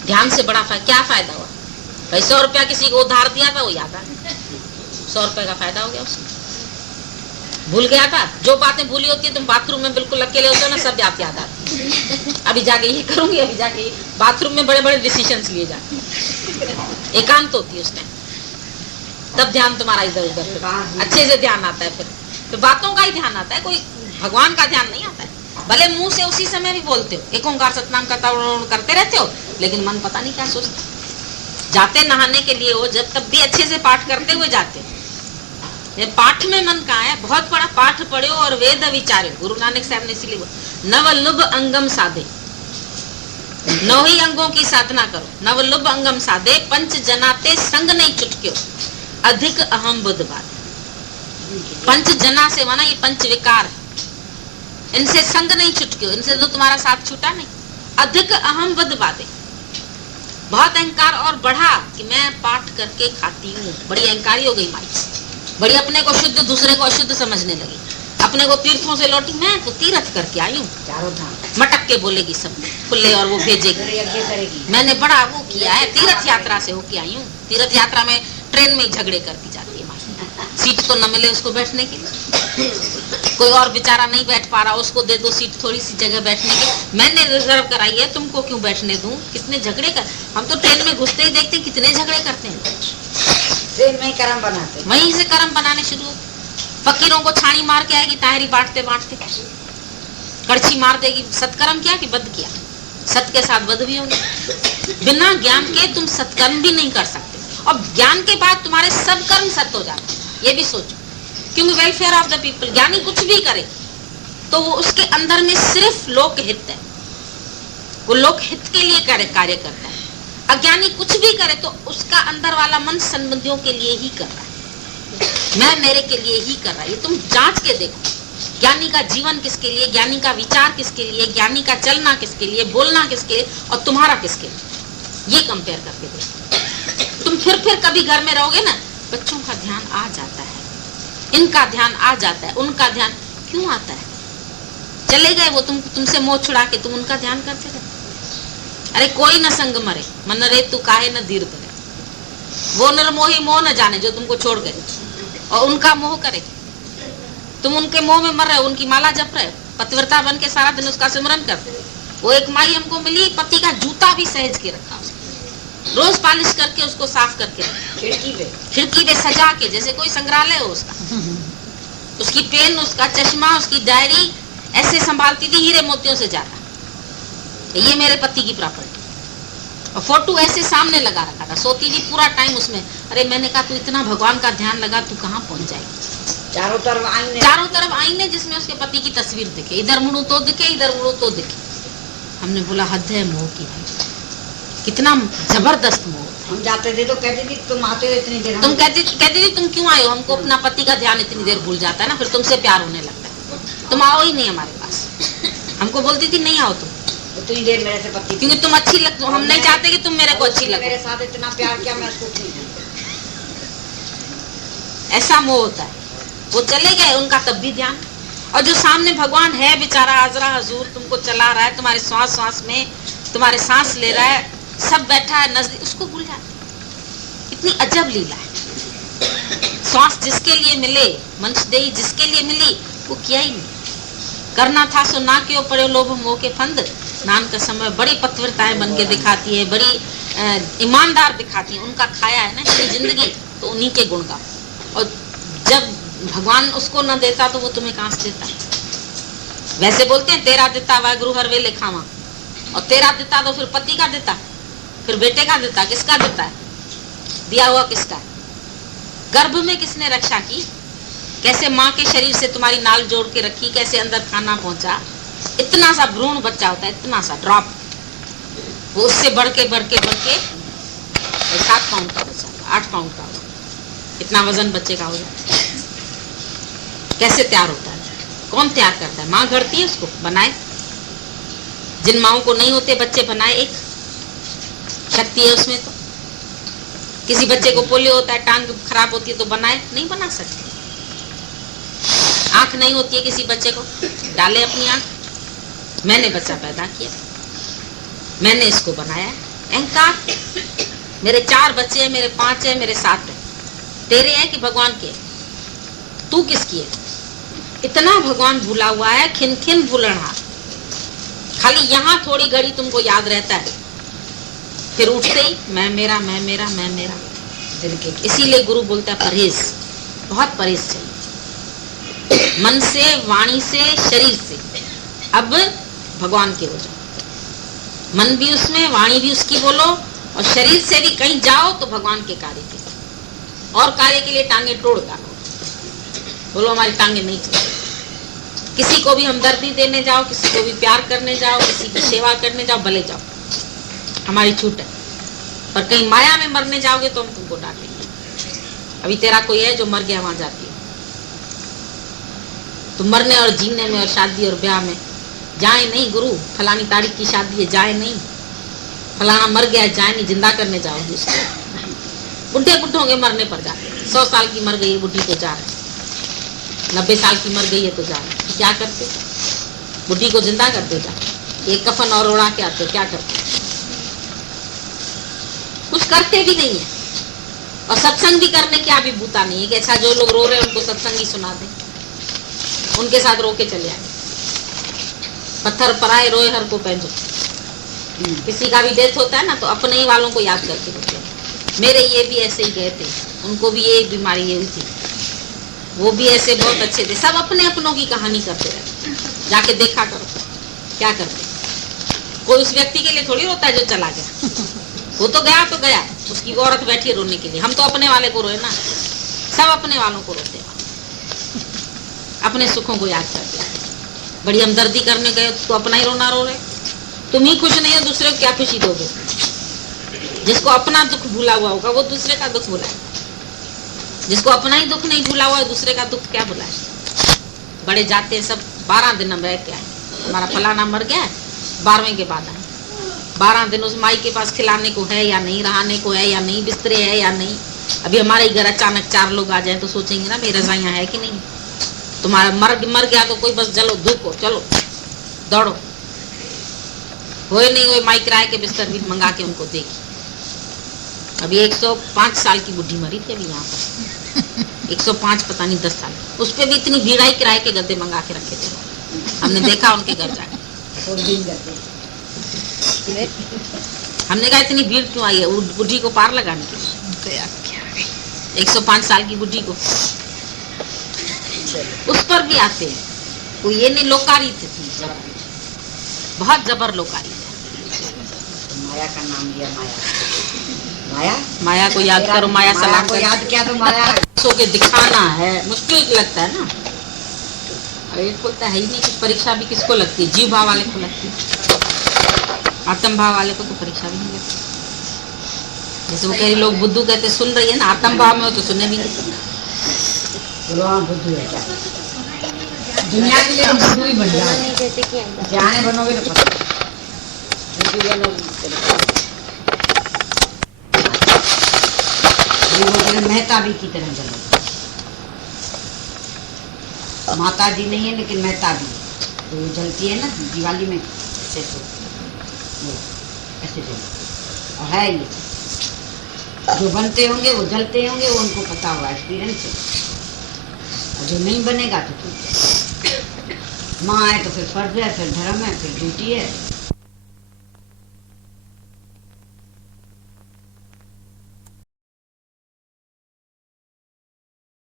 ध्यान से बड़ा फायदा। क्या फायदा हुआ? भाई 100 रुपया किसी को उधार दिया था, वो याद आ गया, 100 रुपए का फायदा हो गया उसको। भूल गया था, जो बातें भूली होती है, तुम बाथरूम में बिल्कुल अकेले होते हो ना, सब याद आती है। अभी जाके ये करूंगी, अभी जाके बाथरूम में बड़े बड़े डिसीजंस लिए जाते हैं, एकांत होती है उस टाइम, तब ध्यान तुम्हारा इधर उधर अच्छे से ध्यान आता है। फिर बातों का ही ध्यान आता है, कोई भगवान का ध्यान नहीं आता है। भले मुंह से उसी समय भी बोलते हो, एक ओंकार सतनाम का करते रहते हो, लेकिन मन पता नहीं क्या सोचता। जाते नहाने के लिए हो, जब तब भी अच्छे से पाठ करते हुए जाते हो, ये पाठ में मन कहाँ है? बहुत बड़ा पाठ पढ़ो और वेद विचारो। गुरु नानक साहब ने इसलिए नव लुभ अंगम साधे, 9 ही अंगों की साधना करो। नव लुभ अंगम साधे, पंच जनाते संग नहीं चुटक्यो, अधिक अहम बुद्ध बात। पंच जना से माना ये पंच विकार, इनसे संग नहीं छुटक्यो, इनसे तो तुम्हारा साथ छूटा नहीं। अधिक अहम बुद्ध बातें, बहुत अहंकार और बढ़ा कि मैं पाठ करके खाती हूँ, बड़ी अहंकारी हो गई माई, बड़ी अपने को शुद्ध दूसरे को अशुद्ध समझने लगी। अपने को तीर्थों से लौटी, मैं तो तीर्थ करके आई हूँ, चारों धाम मटक के बोलेगी सब खुले, और वो भेजेगी। मैंने बड़ा वो किया है, तीर्थ यात्रा से होके आई हूँ। तीर्थ यात्रा में ट्रेन में झगड़े करती जाती है माई, सीट तो न मिले उसको बैठने की, कोई और बेचारा नहीं बैठ पा रहा, उसको दे दो सीट थोड़ी सी जगह बैठने की, मैंने रिजर्व कराई है, तुमको क्यों बैठने दूं? कितने झगड़े कर, हम तो ट्रेन में घुसते ही देखते कितने झगड़े करते हैं। से में कर्म बनाते, वहीं से कर्म बनाने शुरू हो। फकीरों को छानी मार के आएगी ताहरी बांटते बांटते, कड़छी मार देगी। सत्कर्म किया कि बद किया, सत के साथ बद भी होगा। बिना ज्ञान के तुम सत्कर्म भी नहीं कर सकते, और ज्ञान के बाद तुम्हारे सब कर्म सत्य हो जाते हैं, ये भी सोचो। क्योंकि वेलफेयर ऑफ द पीपल, ज्ञानी कुछ भी करे तो वो उसके अंदर में सिर्फ लोक हित है, वो लोक हित के लिए कार्य करता है। अज्ञानी कुछ भी करे तो उसका अंदर वाला मन संबंधियों के लिए ही कर रहा है, मैं मेरे के लिए ही कर रहा है। ये तुम जांच के देखो, ज्ञानी का जीवन किसके लिए, ज्ञानी का विचार किसके लिए, ज्ञानी का चलना किसके लिए, बोलना किसके लिए, और तुम्हारा किसके लिए, ये कंपेयर करके देखो। तुम फिर कभी घर में रहोगे ना, बच्चों का ध्यान आ जाता है, इनका ध्यान आ जाता है, उनका ध्यान क्यों आता है? चले गए वो, तुमसे मोह छुड़ा के तुम उनका ध्यान करते रहे। अरे कोई न संग मरे, मन रे तू काहे न धीर धरे। वो नरमोही मोह न जाने जो तुमको छोड़ गए, और उनका मोह करे। तुम उनके मोह में मर रहे हो, उनकी माला जप रहे हो, पतिव्रता बन के सारा दिन उसका सिमरन करते। वो एक माई हमको मिली, पति का जूता भी सहेज के रखा, रोज पॉलिश करके उसको साफ करके रखा, खिड़की पे सजा के, जैसे कोई संग्रहालय हो उसका। उसकी पेन, उसका चश्मा, उसकी डायरी ऐसे संभालती थी हीरे मोतियों से ज्यादा। ये मेरे पति की प्रॉपर्टी। और फोटो ऐसे सामने लगा रखा था, सोती थी पूरा टाइम उसमें। अरे मैंने कहा तू इतना भगवान का ध्यान लगा, तू कहाँ पहुंच जाएगी? चारों तरफ आईने जिसमें उसके पति की तस्वीर दिखे, इधर मुड़ू तो दिखे, इधर मुड़ू तो दिखे। हमने बोला हद है मोह की भाई, कितना जबरदस्त मोह। हम जाते थे तो कहती थी तुम आते हो इतनी देर, तुम कहती थी तुम क्यों आए हो? हमको अपना पति का ध्यान इतनी देर भूल जाता है ना, फिर तुमसे प्यार होने लगता है, तुम आओ ही नहीं हमारे पास। हमको बोलती थी नहीं आओ तुम, इतनी देर मेरे से पति, क्योंकि तुम अच्छी लगती हो। हम नहीं चाहते कि तुम मेरे को अच्छी लगो। मेरे साथ इतना प्यार किया, मैं उसको नहीं जानती। ऐसा मोह होता है। वो चले गए, उनका तब भी ध्यान। और जो सामने भगवान है बेचारा हाजरा हजूर, तुमको चला रहा है, तुम्हारे श्वास श्वास में तुम्हारे सांस ले रहा है, सब बैठा है नजदीक, उसको भूल जाते। इतनी अजब लीला है। श्वास जिसके लिए मिले, मंशदेही जिसके लिए मिली, वो किया ही नहीं। करना था सो ना क्यों पड़े लोभ मोह के फंद। नान का समय बड़ी पतिव्रताएं बन के दिखाती है, बड़ी ईमानदार दिखाती है। उनका खाया है ना इसकी जिंदगी, तो उन्हीं के गुण का। और जब भगवान उसको न देता तो वो तुम्हें कहां से देता? वैसे बोलते हैं तेरा देता वह गुरु हर वेले खावा, और तेरा देता तो फिर पति का देता, फिर बेटे का देता, किसका देता है? दिया हुआ किसका है? गर्भ में किसने रक्षा की? कैसे माँ के शरीर से तुम्हारी नाल जोड़ के रखी, कैसे अंदर खाना पहुंचा। इतना सा भ्रूण बच्चा होता है, इतना सा ड्रॉप, वो उससे बढ़ के 7 पाउंड का बच्चा, 8 पाउंड का, इतना वजन बच्चे का हो जाता है। कैसे तैयार होता है? कौन तैयार करता है? माँ गढ़ती है उसको, बनाए। जिन माओं को नहीं होते बच्चे बनाए, एक शक्ति है उसमें। तो किसी बच्चे को पोलियो होता है, टांग खराब होती है, तो बनाए? नहीं बना सकते। आंख नहीं होती है किसी बच्चे को, डाले अपनी आंख। मैंने बच्चा पैदा किया, मैंने इसको बनाया। अहंकार, मेरे 4 बच्चे हैं, मेरे 5 है, मेरे 7 है, तेरे है कि भगवान के? तू किसकी है? इतना भगवान भूला हुआ है, खिन खिन भूलना। खाली यहाँ थोड़ी घड़ी तुमको याद रहता है, फिर उठते ही मैं मेरा, मैं मेरा, मैं मेरा। इसीलिए गुरु बोलता है परहेज, बहुत परहेज चाहिए, मन से, वाणी से, शरीर से। अब भगवान के हो जाओ, मन भी उसमें, वाणी भी उसकी बोलो, और शरीर से भी कहीं जाओ तो भगवान के कार्य के, और कार्य के लिए टांगे तोड़ डालो। बोलो हमारी टांगे नहीं चलती। किसी को भी हमदर्दी देने जाओ, किसी को भी प्यार करने जाओ, किसी की सेवा करने जाओ, भले जाओ, हमारी छूट है। पर कहीं माया में मरने जाओगे तो हम तुमको डांटेंगे। अभी तेरा कोई है जो मर गया, वहां जाती है तो मरने और जीने में और शादी और ब्याह में जाए नहीं। गुरु फलानी तारीख की शादी है, जाए नहीं। फलाना मर गया, जाए नहीं। जिंदा करने जाओगे उसको। बुढ़े होंगे मरने पर जाते। 100 साल की मर गई है बुढ़ी तो जा रहे, 90 साल की मर गई है तो जा रहे। क्या करते? बुढ़ी को जिंदा करते जा, एक कफन और उड़ा के आते। क्या करते? कुछ करते भी नहीं है। और सत्संग भी करने की अभिभूता नहीं है कि अच्छा जो लोग रो रहे हैं उनको सत्संग ही सुना दे, उनके साथ रो के चले आए। पत्थर पराए रोए हर को पहचो। किसी का भी डेथ होता है ना तो अपने ही वालों को याद करके होते हैं। मेरे ये भी ऐसे ही गए थे, उनको भी ये बीमारी ये हुई थी, वो भी ऐसे बहुत अच्छे थे। सब अपने अपनों की कहानी करते रहते, जाके देखा करो क्या करते। कोई उस व्यक्ति के लिए थोड़ी रोता है जो चला गया, वो तो गया, उसकी वो औरत बैठी है रोने के लिए। हम तो अपने वाले को रोए ना, सब अपने वालों को रोते हैं, अपने सुखों को याद करते हैं। बड़ी हमदर्दी करने गए तो अपना ही रोना रो रहे, तुम ही खुश नहीं हो, दूसरे को क्या खुशी दोगे? जिसको अपना दुख भूला हुआ होगा वो दूसरे का दुख भुलाए, जिसको अपना ही दुख नहीं भूला हुआ है दूसरे का दुख क्या भुलाए। बड़े जाते हैं सब, 12 दिन हम रह के आए, हमारा फलाना मर गया है, 12वें के बाद आए। 12 दिन उस माई के पास खिलाने को है या नहीं, रहने को है या नहीं, बिस्तरे है या नहीं। अभी हमारे घर अचानक 4 लोग आ जाए तो सोचेंगे ना मेरी रजाइयाँ है कि नहीं। तुम्हारा मर गया तो कोई बस चलो धूपो, चलो दौड़ो, होए नहीं होए माई किराए के बिस्तर भी मंगा के उनको देगी। अभी 105 साल की बुढ़ी मरी थी अभी यहाँ पर, 105 पता नहीं 10 साल, उस पर भी इतनी भीड़ आई, किराए के गद्दे मंगा के रखे थे। हमने देखा उनके घर जाके, हमने कहा इतनी भीड़ क्यों आई है बुढ़ी को पार लगाने के लिए। 105 साल की बुढ़ी को उस पर भी आते हैं, कोई ये नहीं लोकारी थी, बहुत जबर लोकारी थे। माया का नाम लिया, माया को याद करो, माया सलाम को याद किया तो माया सो के दिखाना है, मुश्किल लगता है ना। अरे एक बोलता है ही नहीं, कुछ परीक्षा भी किसको लगती है? जीव भाव वाले को लगती है, आत्म भाव वाले को तो परीक्षा भी नहीं लगती। जैसे वो कह रही लोग बुद्धू कहते, सुन रही है ना, आत्म भाव में हो तो सुने भी नहीं। बोलो हाँ बुद्धू है क्या? दुनिया के लिए बुद्धू ही बन जाओ, जाने बनोगे तो पता बुद्धू बनोगे। मेहता भी की तरह बनो, माता जी नहीं है लेकिन मेहता भी तो वो जलती है ना दिवाली में, ऐसे तो वो ऐसे जलती और है ये जो बनते होंगे वो जलते होंगे, वो उनको पता होगा एक्सपीरियंस है। और जो नहीं बनेगा तो ठीक है, माँ है तो फिर फर्ज है, फिर धर्म है, फिर ड्यूटी है।